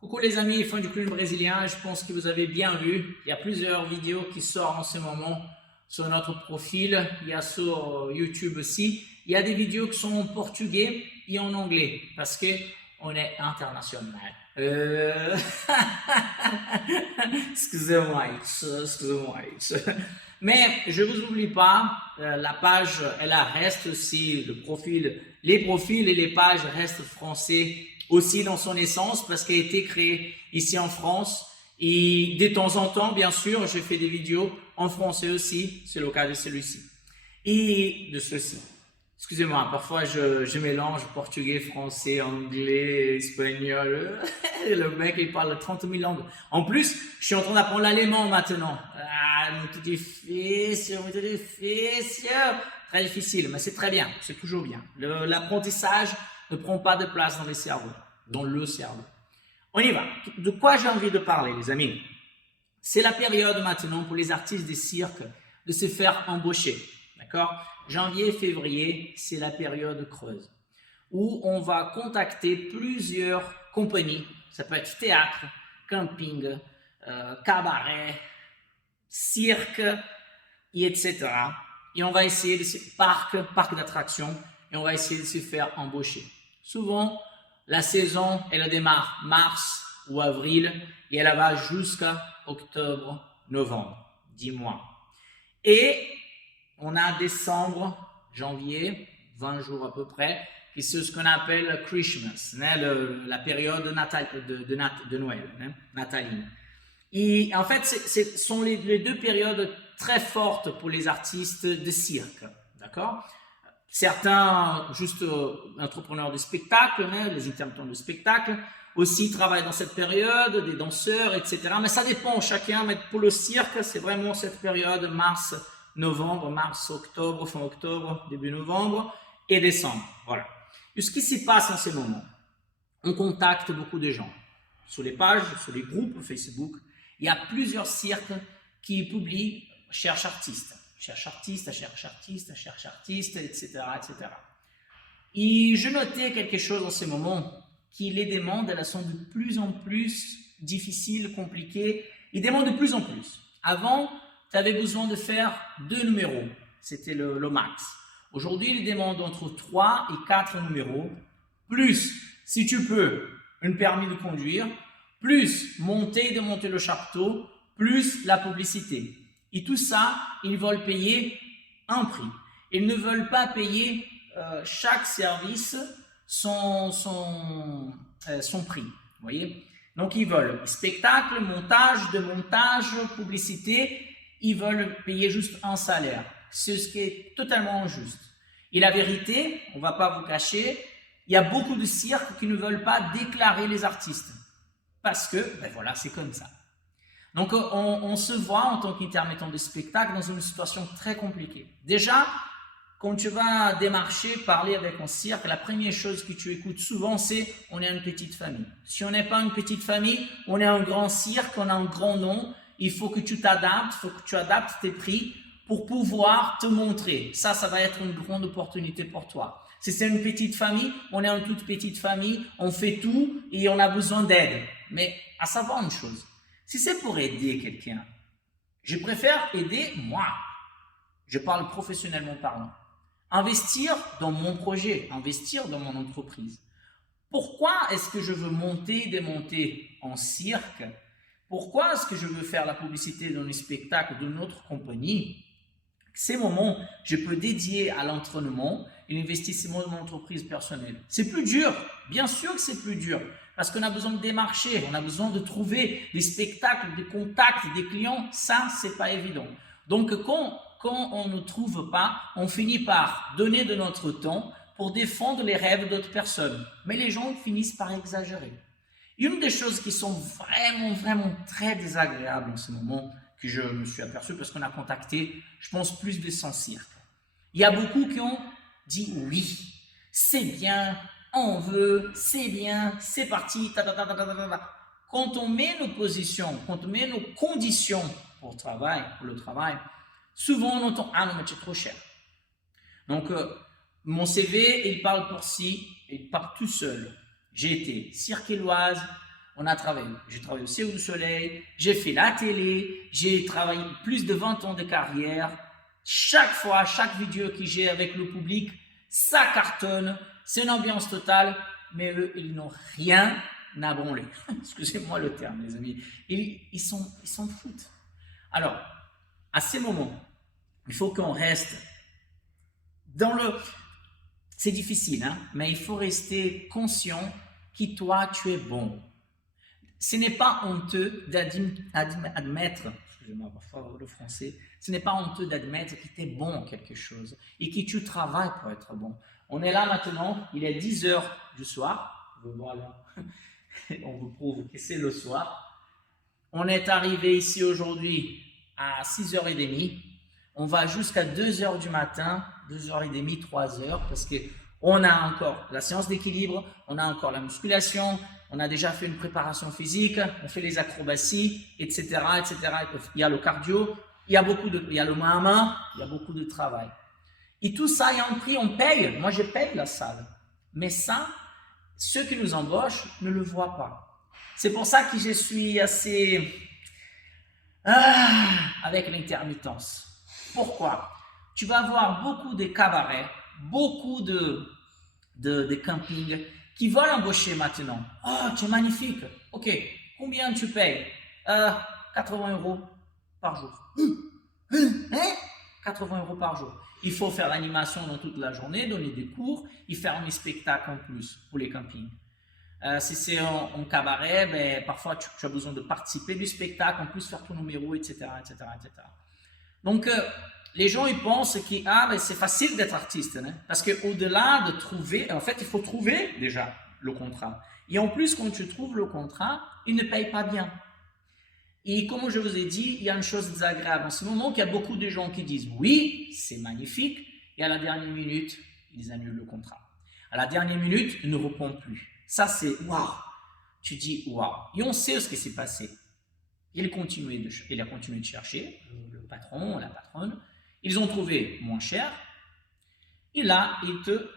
Coucou les amis fans du clown brésilien, je pense que vous avez bien vu, il y a plusieurs vidéos qui sortent en ce moment sur notre profil, il y a sur YouTube aussi, il y a des vidéos qui sont en portugais et en anglais parce que on est international. Excusez-moi, excusez-moi. Mais je vous oublie pas, la page, elle reste aussi, les profils et les pages restent français aussi dans son essence parce qu'elle a été créée ici en France. Et de temps en temps, bien sûr, je fais des vidéos en français aussi, c'est le cas de celui-ci. Et de ceci. Excusez-moi, parfois je mélange portugais, français, anglais, espagnol. Le mec, il parle 30 000 langues. En plus, je suis en train d'apprendre l'allemand maintenant. Ah, muito difícil, muito difícil. Très difficile, mais c'est très bien, c'est toujours bien. L'apprentissage ne prend pas de place dans le cerveau. On y va. De quoi j'ai envie de parler, les amis? C'est la période maintenant pour les artistes de cirque de se faire embaucher. D'accord? Janvier, février, c'est la période creuse où on va contacter plusieurs compagnies. Ça peut être théâtre, camping, cabaret, cirque, et etc. Et on va essayer de se parc d'attractions, et on va essayer de se faire embaucher. Souvent, la saison, elle démarre mars ou avril et elle va jusqu'à octobre, novembre, 10 mois. Et on a décembre, janvier, 20 jours à peu près, qui c'est ce qu'on appelle Christmas, la période de Noël, nataline. Et en fait, ce sont les deux périodes très fortes pour les artistes de cirque, d'accord? Certains, juste entrepreneurs de spectacle, les intermittents de spectacle, aussi travaillent dans cette période, des danseurs, etc. Mais ça dépend chacun, mais pour le cirque, c'est vraiment cette période mars, novembre, mars, octobre, fin octobre, début novembre et décembre. Voilà. Et ce qui se passe en ces moments, on contacte beaucoup de gens. Sur les pages, sur les groupes Facebook, il y a plusieurs cirques qui publient « cherche artiste ». Cherche artiste, etc., etc. Et je notais quelque chose en ce moment, que les demandes, elles sont de plus en plus difficiles, compliquées. Ils demandent de plus en plus. Avant, tu avais besoin de faire 2 numéros. C'était le max. Aujourd'hui, ils demandent entre 3 et 4 numéros. Plus, si tu peux, un permis de conduire. Plus, monter et démonter le chapiteau. Plus la publicité. Et tout ça, ils veulent payer un prix. Ils ne veulent pas payer chaque service son prix. Vous voyez? Donc, ils veulent spectacle, montage, démontage, publicité. Ils veulent payer juste un salaire. C'est ce qui est totalement injuste. Et la vérité, on ne va pas vous cacher, il y a beaucoup de cirques qui ne veulent pas déclarer les artistes. Parce que, ben voilà, c'est comme ça. Donc, on se voit en tant qu'intermittent de spectacle dans une situation très compliquée. Déjà, quand tu vas démarcher, parler avec un cirque, la première chose que tu écoutes souvent, c'est « on est une petite famille ». Si on n'est pas une petite famille, on est un grand cirque, on a un grand nom, il faut que tu t'adaptes, il faut que tu adaptes tes prix pour pouvoir te montrer. Ça va être une grande opportunité pour toi. Si c'est une petite famille, on est une toute petite famille, on fait tout et on a besoin d'aide. Mais à savoir une chose, si c'est pour aider quelqu'un, je préfère aider moi. Je parle professionnellement parlant. Investir dans mon projet, investir dans mon entreprise. Pourquoi est-ce que je veux monter et démonter en cirque? Pourquoi est-ce que je veux faire la publicité dans les spectacles d'une autre compagnie? Ces moments, je peux dédier à l'entraînement et l'investissement de mon entreprise personnelle. C'est plus dur, bien sûr que c'est plus dur, parce qu'on a besoin de démarcher, on a besoin de trouver des spectacles, des contacts, des clients. Ça, c'est pas évident. Donc, quand on ne trouve pas, on finit par donner de notre temps pour défendre les rêves d'autres personnes. Mais les gens finissent par exagérer. Une des choses qui sont vraiment très désagréables en ce moment, que je me suis aperçu parce qu'on a contacté, je pense, plus de 100 cirques. Il y a beaucoup qui ont dit oui, c'est bien, on veut, c'est bien, c'est parti, Quand on met nos positions, quand on met nos conditions pour le travail, souvent on entend « ah non mais c'est trop cher ». Donc mon CV, il parle pour si, il part tout seul. J'ai été cirque-éloise, on a travaillé. J'ai travaillé au Cirque du Soleil, j'ai fait la télé, j'ai travaillé plus de 20 ans de carrière. Chaque fois, chaque vidéo que j'ai avec le public, ça cartonne, c'est une ambiance totale, mais eux, ils n'ont rien à branler. Excusez-moi le terme, les amis. Ils s'en foutent. Alors, à ces moments, il faut qu'on reste dans le... C'est difficile, hein, mais il faut rester conscient que toi, tu es bon. Ce n'est pas honteux d'admettre, excusez-moi parfois le français, ce n'est pas honteux d'admettre que tu es bon en quelque chose et que tu travailles pour être bon. On est là maintenant, il est 10 heures du soir, voilà, on vous prouve que c'est le soir. On est arrivé ici aujourd'hui à 6h30, on va jusqu'à 2h du matin, 2h30, 3h, parce qu'on a encore la séance d'équilibre, on a encore la musculation, on a déjà fait une préparation physique, on fait les acrobaties, etc., etc. Il y a le cardio, il y a le main à main, il y a beaucoup de travail. Et tout ça ayant pris, on paye. Moi, je paye la salle. Mais ça, ceux qui nous embauchent ne le voient pas. C'est pour ça que je suis assez avec l'intermittence. Pourquoi? Tu vas avoir beaucoup de cabarets, beaucoup de campings qui veulent embaucher maintenant. Oh, tu es magnifique. Ok, combien tu payes? 80 € par jour. Hein? 80 € par jour. Il faut faire l'animation dans toute la journée, donner des cours et faire un spectacle en plus pour les campings. Si c'est un cabaret, ben, parfois tu as besoin de participer du spectacle, en plus faire ton numéro, etc. etc., etc. Donc, les gens ils pensent que ben, c'est facile d'être artiste, hein? Parce qu'au-delà de trouver, en fait, il faut trouver déjà le contrat. Et en plus, quand tu trouves le contrat, il ne paye pas bien. Et comme je vous ai dit, il y a une chose désagréable en ce moment, qu'il y a beaucoup de gens qui disent oui, c'est magnifique, et à la dernière minute, ils annulent le contrat. À la dernière minute, ils ne répondent plus. Ça, c'est waouh. Tu dis waouh. Et on sait ce qui s'est passé. Il a continué de chercher, le patron, la patronne. Ils ont trouvé moins cher. Et là, ils te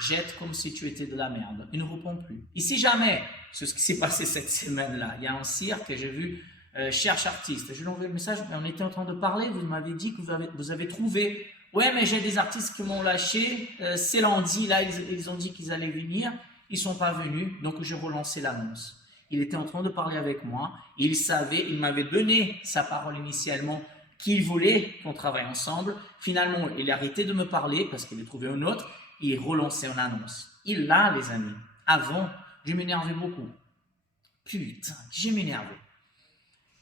jettent comme si tu étais de la merde. Ils ne répondent plus. Et si jamais, c'est ce qui s'est passé cette semaine-là, il y a un cirque que j'ai vu, cherche artiste. Je lui ai envoyé le message, mais on était en train de parler, vous m'avez dit que vous avez trouvé. Ouais, mais j'ai des artistes qui m'ont lâché. C'est lundi, là, ils ont dit qu'ils allaient venir. Ils ne sont pas venus, donc j'ai relancé l'annonce. Il était en train de parler avec moi. Il savait, il m'avait donné sa parole initialement qu'il voulait qu'on travaille ensemble. Finalement, il a arrêté de me parler parce qu'il a trouvé un autre et il relançait une annonce. Il l'a, les amis. Avant, je m'énervais beaucoup. Putain, je m'énervais.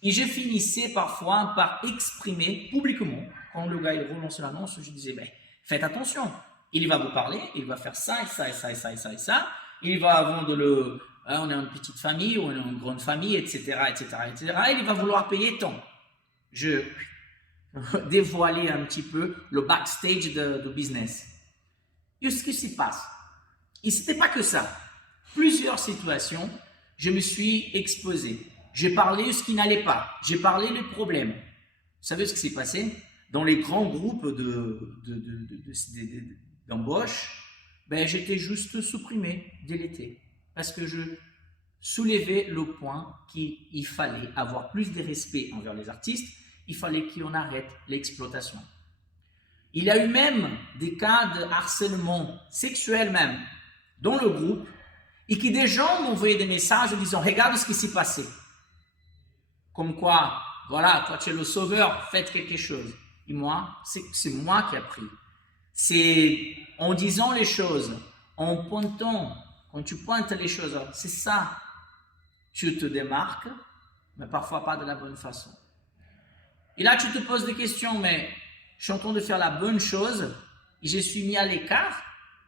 Et je finissais parfois par exprimer publiquement, quand le gars il relance l'annonce, je disais, ben, faites attention, il va vous parler, il va faire ça et ça et ça et ça et ça et ça, il va vendre on est une petite famille ou on est une grande famille, etc., etc., etc., il va vouloir payer tant. Je dévoilais un petit peu le backstage de business. Et ce qui s'y passe, et ce n'était pas que ça. Plusieurs situations, je me suis exposé. J'ai parlé de ce qui n'allait pas. J'ai parlé des problèmes. Vous savez ce qui s'est passé? Dans les grands groupes d'embauche, ben, j'étais juste supprimé, délété. Parce que je soulevais le point qu'il fallait avoir plus de respect envers les artistes. Il fallait qu'on arrête l'exploitation. Il y a eu même des cas de harcèlement sexuel même dans le groupe et que des gens m'envoyaient des messages en disant « Regarde ce qui s'est passé ». Comme quoi, voilà, toi tu es le sauveur, faites quelque chose. Et moi, c'est moi qui ai appris. C'est en disant les choses, en pointant, quand tu pointes les choses, c'est ça. Tu te démarques, mais parfois pas de la bonne façon. Et là, tu te poses des questions, mais je suis en train de faire la bonne chose et je suis mis à l'écart.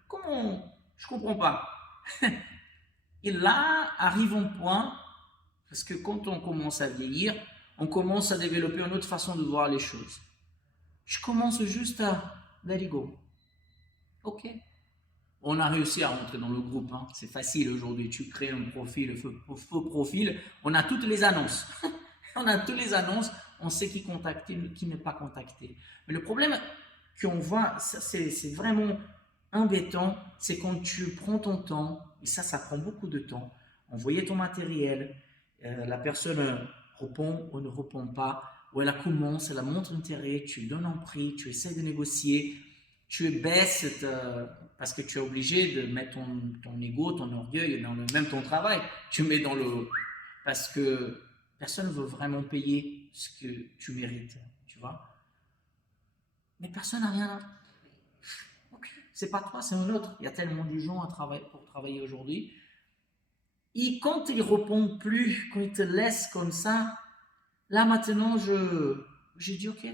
Comment? Je comprends pas. Et là, arrive un point, parce que quand on commence à vieillir, on commence à développer une autre façon de voir les choses. Je commence juste à let it go. Ok. On a réussi à rentrer dans le groupe. Hein. C'est facile aujourd'hui. Tu crées un profil, un faux profil. On a toutes les annonces. On a toutes les annonces. On sait qui contacter, qui n'est pas contacté. Mais le problème qu'on voit, c'est vraiment embêtant, c'est quand tu prends ton temps, et ça prend beaucoup de temps, envoyer ton matériel, la personne répond ou ne répond pas, ou elle commence, elle montre intérêt, tu lui donnes un prix, tu essaies de négocier, tu baisses parce que tu es obligé de mettre ton ego, ton orgueil, même ton travail, tu mets dans le... Parce que personne ne veut vraiment payer ce que tu mérites, tu vois. Mais personne n'a rien à... Okay. C'est pas toi, c'est un autre. Il y a tellement de gens pour travailler aujourd'hui. Et quand ils ne répondent plus, quand ils te laissent comme ça, là maintenant, j'ai dit ok.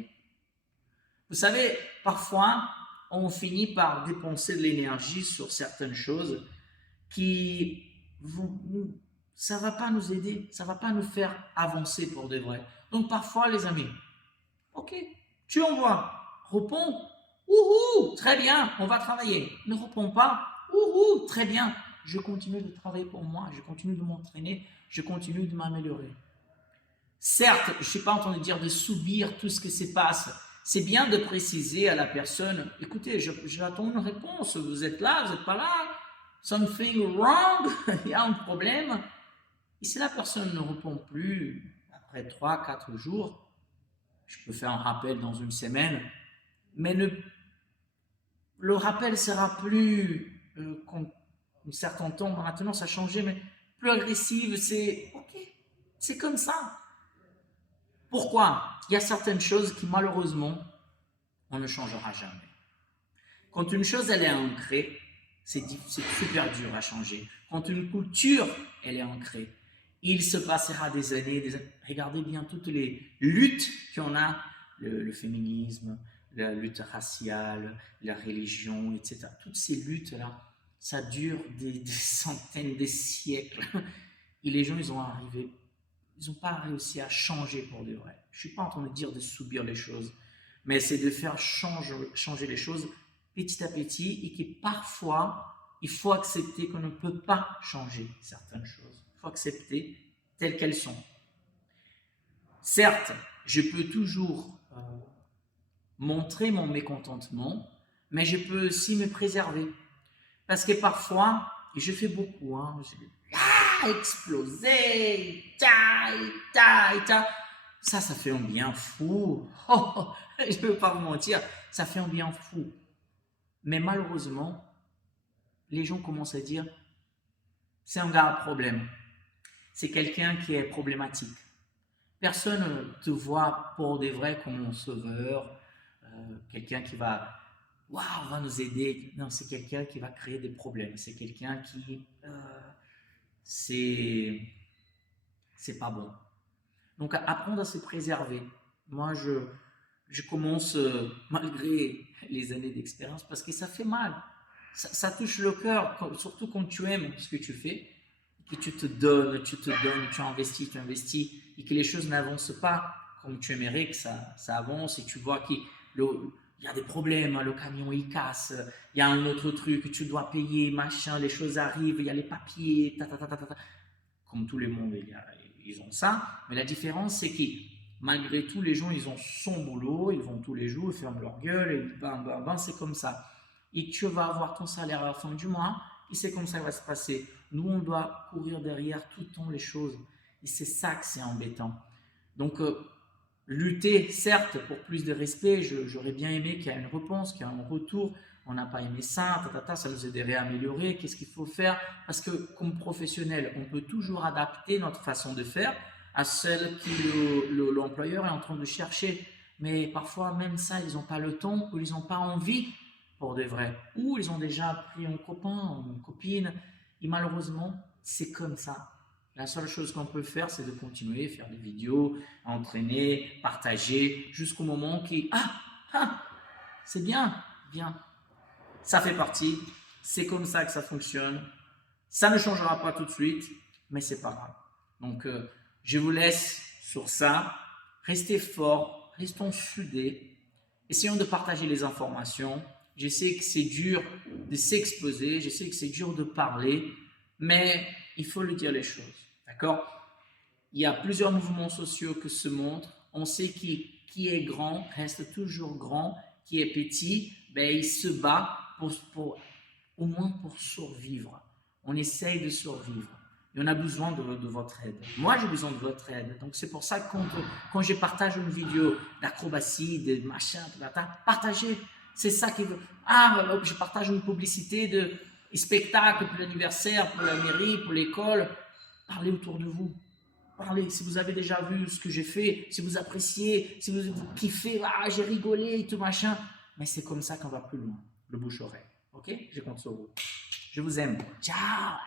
Vous savez, parfois, on finit par dépenser de l'énergie sur certaines choses qui ça va pas nous aider, ça va pas nous faire avancer pour de vrai. Donc parfois, les amis, ok, tu envoies, réponds, ouhou, très bien, on va travailler. Ne réponds pas, ouhou, très bien, je continue de travailler pour moi, je continue de m'entraîner, je continue de m'améliorer. Certes, je ne suis pas en train de dire de subir tout ce qui se passe. C'est bien de préciser à la personne, écoutez, j'attends une réponse, vous êtes là, vous n'êtes pas là, something wrong, il y a un problème. Et si la personne ne répond plus après 3-4 jours, je peux faire un rappel dans une semaine, mais le rappel sera plus, un certain temps, maintenant ça a changé, mais plus agressif, c'est ok, c'est comme ça. Pourquoi? Il y a certaines choses qui malheureusement, on ne changera jamais. Quand une chose elle est ancrée, c'est super dur à changer. Quand une culture elle est ancrée, il se passera des années. Regardez bien toutes les luttes qu'on a, le féminisme, la lutte raciale, la religion, etc. Toutes ces luttes-là, ça dure des centaines, des siècles. Et les gens, ils n'ont pas réussi à changer pour de vrai. Je ne suis pas en train de dire de subir les choses, mais c'est de faire changer les choses petit à petit et que parfois, il faut accepter qu'on ne peut pas changer certaines choses. Il faut accepter telles qu'elles sont. Certes, je peux toujours montrer mon mécontentement, mais je peux aussi me préserver. Parce que parfois, et je fais beaucoup, exploser, ça fait un bien fou. Je ne veux pas vous mentir, ça fait un bien fou. Mais malheureusement, les gens commencent à dire, c'est un gars à problème. C'est quelqu'un qui est problématique. Personne ne te voit pour de vrai comme un sauveur, quelqu'un qui va nous aider. Non, c'est quelqu'un qui va créer des problèmes. C'est quelqu'un qui... c'est pas bon. Donc, apprendre à se préserver. Moi, je commence, malgré les années d'expérience, parce que ça fait mal. Ça touche le cœur, surtout quand tu aimes ce que tu fais, que tu te donnes, tu investis, et que les choses n'avancent pas comme tu aimerais que ça avance, et tu vois qu'il y a des problèmes, le camion il casse, il y a un autre truc, tu dois payer, machin, les choses arrivent, il y a les papiers, comme tout le monde, ils ont ça, mais la différence c'est que malgré tout, les gens, ils ont son boulot, ils vont tous les jours, ils ferment leur gueule, et c'est comme ça. Et tu vas avoir ton salaire à la fin du mois, et c'est comme ça que va se passer. Nous, on doit courir derrière tout le temps les choses, et c'est ça que c'est embêtant. Donc, lutter, certes, pour plus de respect, j'aurais bien aimé qu'il y ait une réponse, qu'il y ait un retour, on n'a pas aimé ça, ça nous aiderait à améliorer, qu'est-ce qu'il faut faire? Parce que comme professionnel, on peut toujours adapter notre façon de faire à celle que l'employeur est en train de chercher. Mais parfois, même ça, ils n'ont pas le temps ou ils n'ont pas envie pour de vrai. Ou ils ont déjà pris un copain ou une copine. Et malheureusement, c'est comme ça. La seule chose qu'on peut faire, c'est de continuer, faire des vidéos, entraîner, partager, jusqu'au moment qui... c'est bien. Ça fait partie. C'est comme ça que ça fonctionne. Ça ne changera pas tout de suite, mais c'est pas grave. Donc, je vous laisse sur ça. Restez forts, restons soudés. Essayons de partager les informations. Je sais que c'est dur de s'exposer, je sais que c'est dur de parler, mais il faut le dire les choses. D'accord? Il y a plusieurs mouvements sociaux qui se montrent. On sait qui est grand reste toujours grand, qui est petit, il se bat au moins pour survivre. On essaye de survivre. Et on a besoin de votre aide. Moi, j'ai besoin de votre aide. Donc, c'est pour ça que quand je partage une vidéo d'acrobatie, de machin, partagez. C'est ça qui veut. Ah, je partage une publicité de spectacle pour l'anniversaire, pour la mairie, pour l'école. Parlez autour de vous. Parlez. Si vous avez déjà vu ce que j'ai fait, si vous appréciez, si vous kiffez, ah, j'ai rigolé et tout machin. Mais c'est comme ça qu'on va plus loin. Le bouche-oreille. Ok? Je compte sur vous. Je vous aime. Ciao!